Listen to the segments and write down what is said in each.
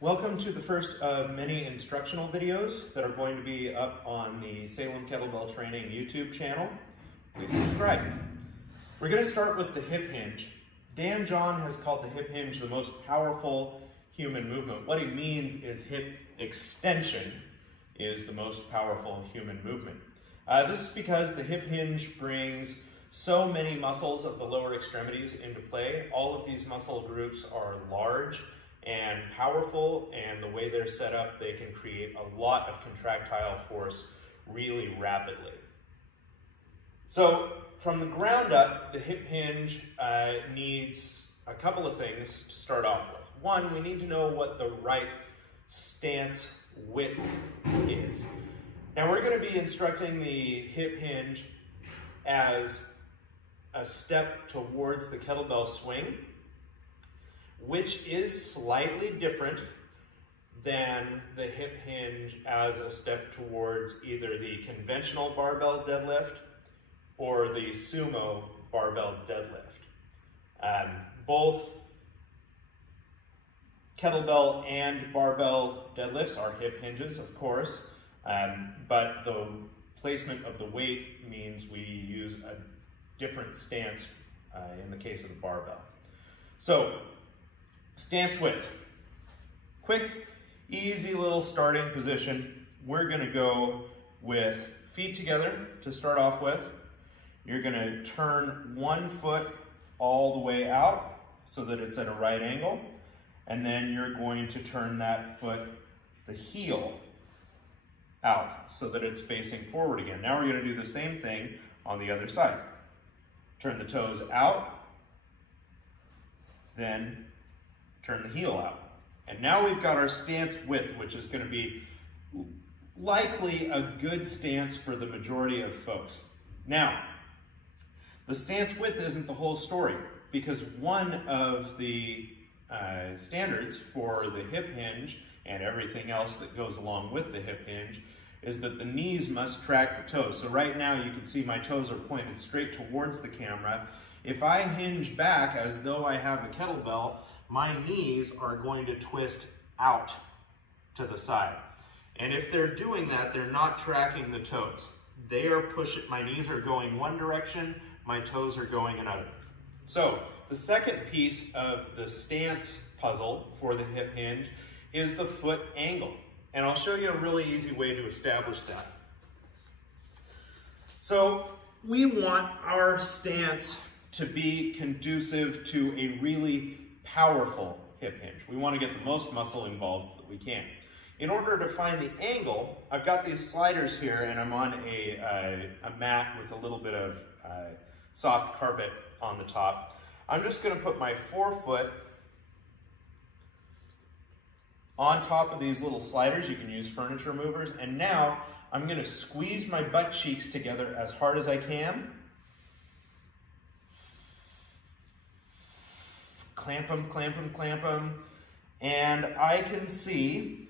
Welcome to the first of many instructional videos that are going to be up on the Salem Kettlebell Training YouTube channel. Please subscribe. We're going to start with the hip hinge. Dan John has called the hip hinge the most powerful human movement. What he means is hip extension is the most powerful human movement. This is because the hip hinge brings so many muscles of the lower extremities into play. All of these muscle groups are large and powerful, and the way they're set up, they can create a lot of contractile force really rapidly. So from the ground up, the hip hinge needs a couple of things to start off with. One, we need to know what the right stance width is. Now we're going to be instructing the hip hinge as a step towards the kettlebell swing, which is slightly different than the hip hinge as a step towards either the conventional barbell deadlift or the sumo barbell deadlift. Both kettlebell and barbell deadlifts are hip hinges, of course, but the placement of the weight means we use a different stance in the case of the barbell. So, stance width. Quick, easy little starting position. We're going to go with feet together to start off with. You're going to turn one foot all the way out so that it's at a right angle. And then you're going to turn that foot, the heel, out so that it's facing forward again. Now we're going to do the same thing on the other side. Turn the toes out, then turn the heel out. And now we've got our stance width, which is going to be likely a good stance for the majority of folks. Now, the stance width isn't the whole story, because one of the standards for the hip hinge and everything else that goes along with the hip hinge is that the knees must track the toes. So right now you can see my toes are pointed straight towards the camera. If I hinge back as though I have a kettlebell, my knees are going to twist out to the side. And if they're doing that, they're not tracking the toes. They are pushing, my knees are going one direction, my toes are going another. So the second piece of the stance puzzle for the hip hinge is the foot angle. And I'll show you a really easy way to establish that. So we want our stance to be conducive to a really powerful hip hinge. We want to get the most muscle involved that we can. In order to find the angle, I've got these sliders here, and I'm on a mat with a little bit of soft carpet on the top. I'm just going to put my forefoot on top of these little sliders. You can use furniture movers. And now I'm going to squeeze my butt cheeks together as hard as I can. Clamp them, clamp them, clamp them. And I can see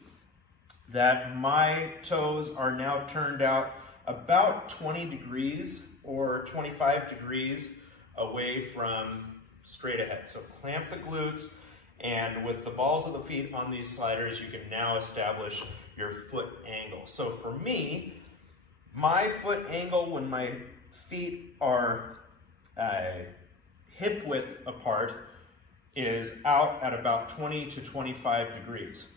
that my toes are now turned out about 20 degrees or 25 degrees away from straight ahead. So clamp the glutes, and with the balls of the feet on these sliders, you can now establish your foot angle. So for me, my foot angle when my feet are hip width apart is out at about 20 to 25 degrees.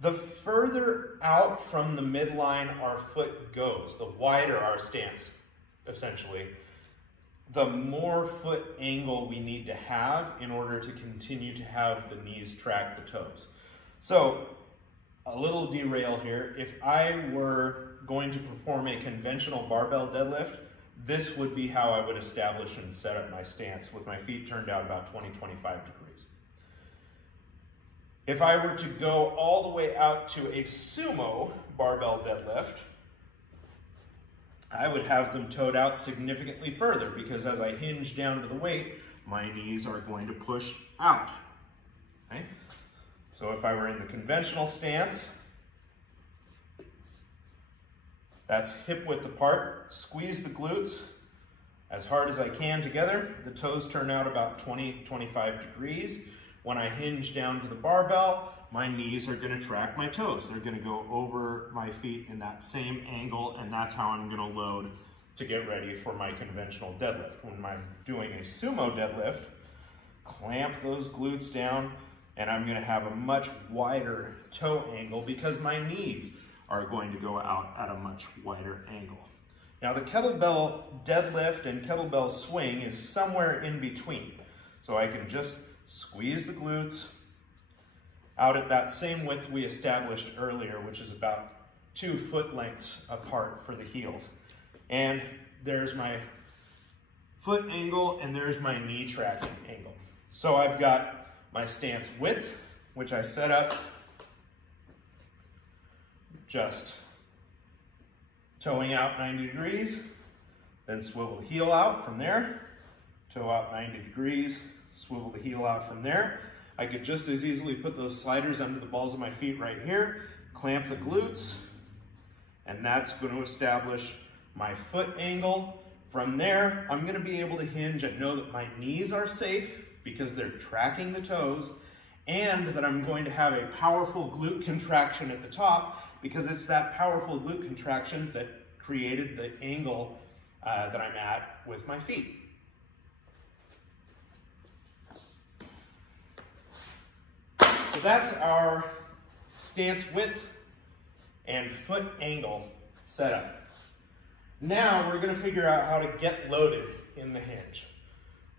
The further out from the midline our foot goes, the wider our stance, essentially, the more foot angle we need to have in order to continue to have the knees track the toes. So, a little derail here. If I were going to perform a conventional barbell deadlift, this would be how I would establish and set up my stance with my feet turned out about 20-25 degrees. If I were to go all the way out to a sumo barbell deadlift, I would have them toed out significantly further, because as I hinge down to the weight, my knees are going to push out. Okay? So if I were in the conventional stance, that's hip width apart, squeeze the glutes as hard as I can together. The toes turn out about 20-25 degrees. When I hinge down to the barbell, my knees are going to track my toes. They're going to go over my feet in that same angle, and that's how I'm going to load to get ready for my conventional deadlift. When I'm doing a sumo deadlift, clamp those glutes down, and I'm going to have a much wider toe angle because my knees are going to go out at a much wider angle. Now the kettlebell deadlift and kettlebell swing is somewhere in between. So I can just squeeze the glutes out at that same width we established earlier, which is about 2 foot lengths apart for the heels. And there's my foot angle and there's my knee tracking angle. So I've got my stance width, which I set up just toeing out 90 degrees, then swivel the heel out from there, toe out 90 degrees, swivel the heel out from there. I could just as easily put those sliders under the balls of my feet right here, clamp the glutes, and that's going to establish my foot angle. From there, I'm going to be able to hinge and know that my knees are safe because they're tracking the toes, and that I'm going to have a powerful glute contraction at the top because it's that powerful glute contraction that created the angle that I'm at with my feet. So that's our stance width and foot angle setup. Now we're going to figure out how to get loaded in the hinge.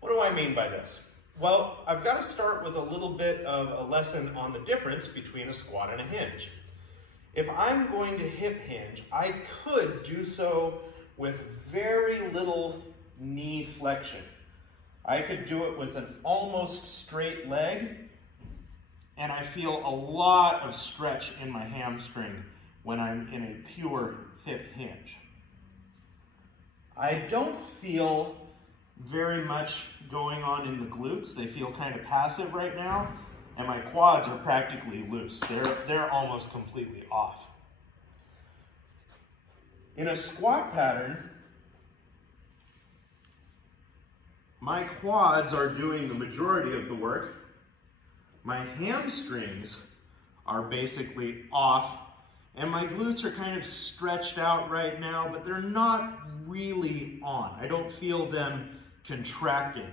What do I mean by this? Well, I've got to start with a little bit of a lesson on the difference between a squat and a hinge. If I'm going to hip hinge, I could do so with very little knee flexion. I could do it with an almost straight leg, and I feel a lot of stretch in my hamstring when I'm in a pure hip hinge. I don't feel very much going on in the glutes. They feel kind of passive right now, and my quads are practically loose. They're almost completely off. In a squat pattern, my quads are doing the majority of the work. My hamstrings are basically off, and my glutes are kind of stretched out right now, but they're not really on. I don't feel them contracting.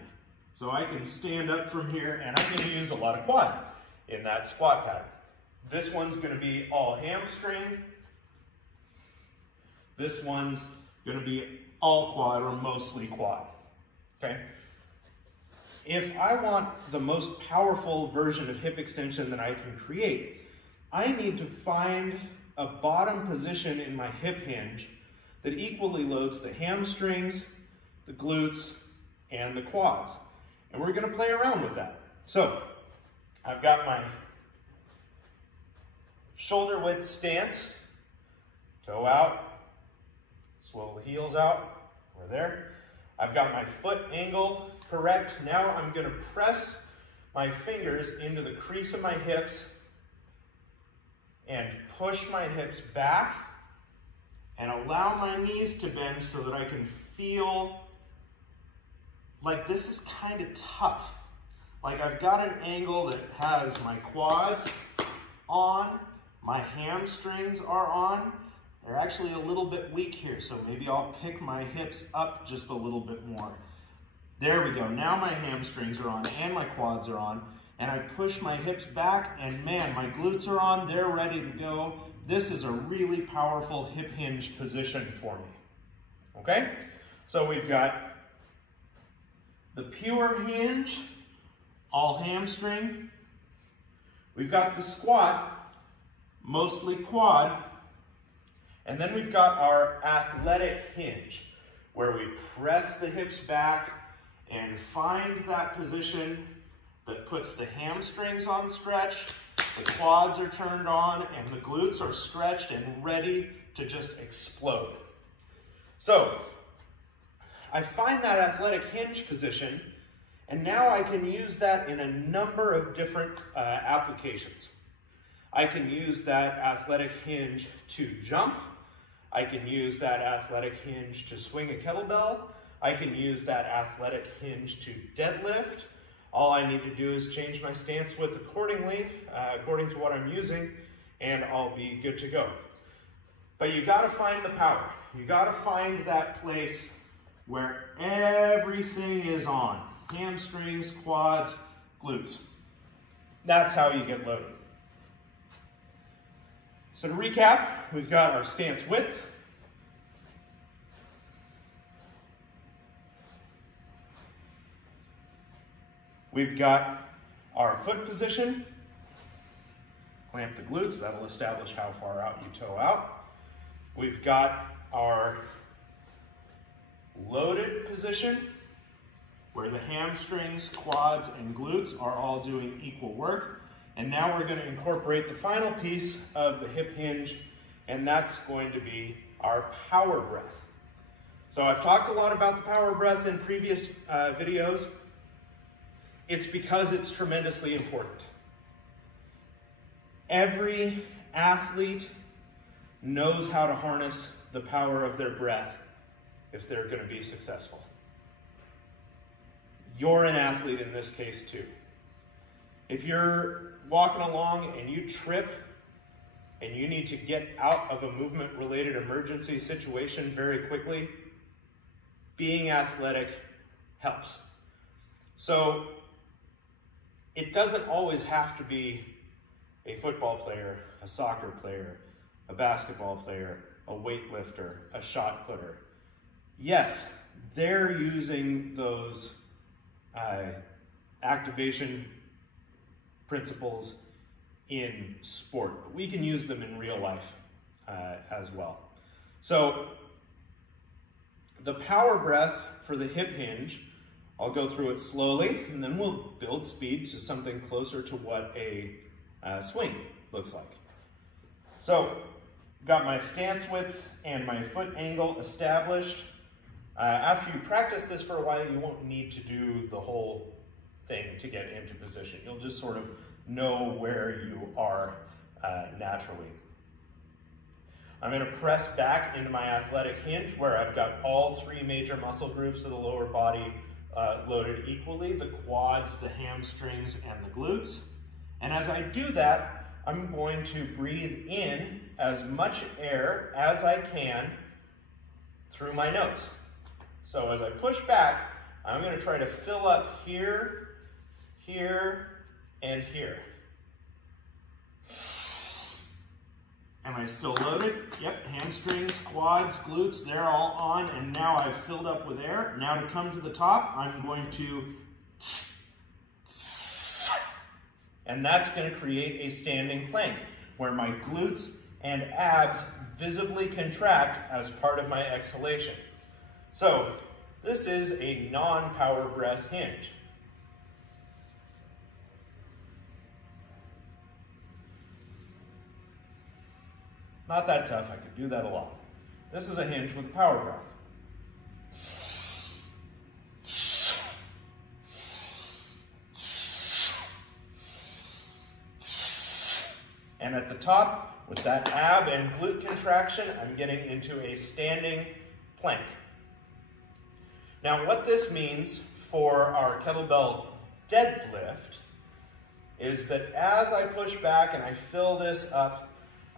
So I can stand up from here and I'm going to use a lot of quad in that squat pattern. This one's going to be all hamstring. This one's going to be all quad or mostly quad. Okay? If I want the most powerful version of hip extension that I can create, I need to find a bottom position in my hip hinge that equally loads the hamstrings, the glutes, and the quads. And we're going to play around with that. So I've got my shoulder width stance, toe out, swivel the heels out, we're there. I've got my foot angle correct. Now I'm going to press my fingers into the crease of my hips and push my hips back and allow my knees to bend so that I can feel like this is kind of tough. Like I've got an angle that has my quads on, my hamstrings are on. They're actually a little bit weak here, so maybe I'll pick my hips up just a little bit more. There we go. Now my hamstrings are on and my quads are on, and I push my hips back, and man, my glutes are on, they're ready to go. This is a really powerful hip hinge position for me. Okay? So we've got the pure hinge, all hamstring. We've got the squat, mostly quad. And then we've got our athletic hinge, where we press the hips back and find that position that puts the hamstrings on stretch, the quads are turned on, and the glutes are stretched and ready to just explode. So I find that athletic hinge position, and now I can use that in a number of different applications. I can use that athletic hinge to jump. I can use that athletic hinge to swing a kettlebell. I can use that athletic hinge to deadlift. All I need to do is change my stance width accordingly, according to what I'm using, and I'll be good to go. But you gotta find the power. You gotta find that place where everything is on. Hamstrings, quads, glutes. That's how you get loaded. So to recap, we've got our stance width. We've got our foot position. Clamp the glutes, that'll establish how far out you toe out. We've got our loaded position, where the hamstrings, quads, and glutes are all doing equal work. And now we're going to incorporate the final piece of the hip hinge, and that's going to be our power breath. So I've talked a lot about the power breath in previous videos. It's because it's tremendously important. Every athlete knows how to harness the power of their breath if they're going to be successful. You're an athlete in this case too. If you're walking along and you trip and you need to get out of a movement-related emergency situation very quickly, being athletic helps. So it doesn't always have to be a football player, a soccer player, a basketball player, a weightlifter, a shot putter. Yes, they're using those activation principles in sport, but we can use them in real life as well. So the power breath for the hip hinge, I'll go through it slowly, and then we'll build speed to something closer to what a swing looks like. So, got my stance width and my foot angle established. After you practice this for a while, you won't need to do the whole thing to get into position. You'll just sort of know where you are naturally. I'm going to press back into my athletic hinge where I've got all three major muscle groups of the lower body loaded equally, the quads, the hamstrings, and the glutes. And as I do that, I'm going to breathe in as much air as I can through my nose. So as I push back, I'm going to try to fill up here, here, and here. Am I still loaded? Yep, hamstrings, quads, glutes, they're all on, and now I've filled up with air. Now to come to the top, I'm going to, and that's going to create a standing plank where my glutes and abs visibly contract as part of my exhalation. So this is a non-power breath hinge. Not that tough, I could do that a lot. This is a hinge with power breath. And at the top, with that ab and glute contraction, I'm getting into a standing plank. Now what this means for our kettlebell deadlift is that as I push back and I fill this up,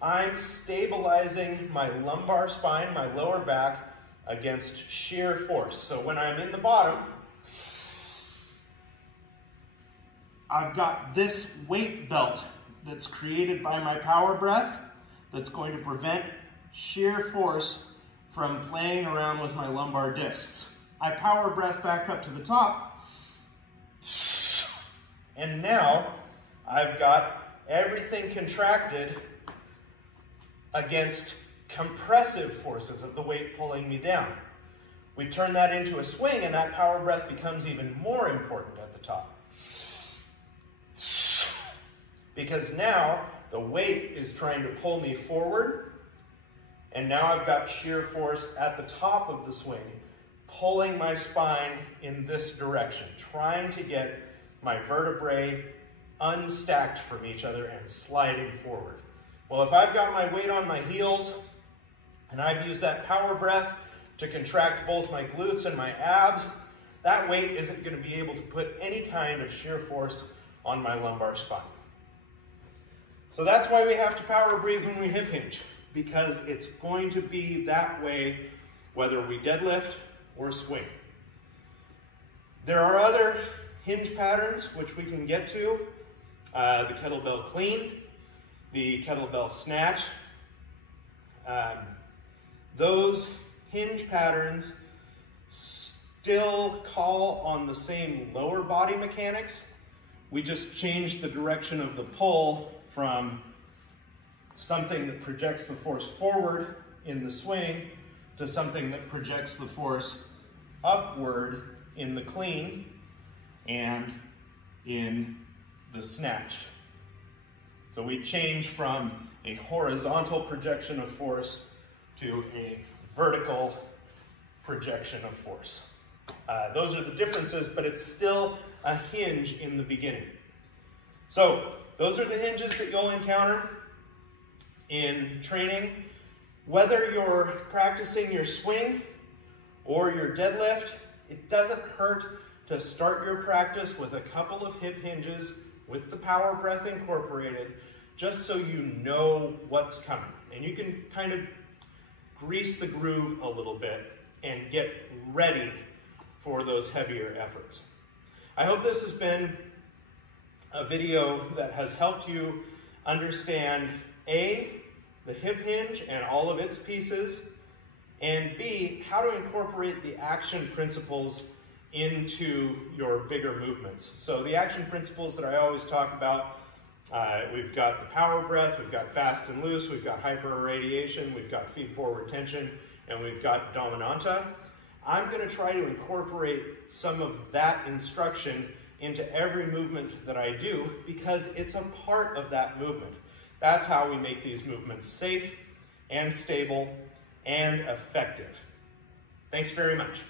I'm stabilizing my lumbar spine, my lower back, against shear force. So when I'm in the bottom, I've got this weight belt that's created by my power breath that's going to prevent shear force from playing around with my lumbar discs. I power breath back up to the top, and now I've got everything contracted against compressive forces of the weight pulling me down. We turn that into a swing, and that power breath becomes even more important at the top. Because now the weight is trying to pull me forward, and now I've got shear force at the top of the swing, pulling my spine in this direction, trying to get my vertebrae unstacked from each other and sliding forward. Well, if I've got my weight on my heels, and I've used that power breath to contract both my glutes and my abs, that weight isn't going to be able to put any kind of shear force on my lumbar spine. So that's why we have to power breathe when we hip hinge, because it's going to be that way whether we deadlift or swing. There are other hinge patterns which we can get to, the kettlebell clean, the kettlebell snatch. Those hinge patterns still call on the same lower body mechanics. We just change the direction of the pull from something that projects the force forward in the swing to something that projects the force upward in the clean and in the snatch. So we change from a horizontal projection of force to a vertical projection of force. Those are the differences, but it's still a hinge in the beginning. So those are the hinges that you'll encounter in training. Whether you're practicing your swing or your deadlift, it doesn't hurt to start your practice with a couple of hip hinges with the power breath incorporated, just so you know what's coming. And you can kind of grease the groove a little bit and get ready for those heavier efforts. I hope this has been a video that has helped you understand A, the hip hinge and all of its pieces, and B, how to incorporate the action principles into your bigger movements. So the action principles that I always talk about, we've got the power breath, we've got fast and loose, we've got hyper-irradiation, we've got feed forward tension, and we've got dominanta. I'm going to try to incorporate some of that instruction into every movement that I do, because it's a part of that movement. That's how we make these movements safe and stable and effective. Thanks very much.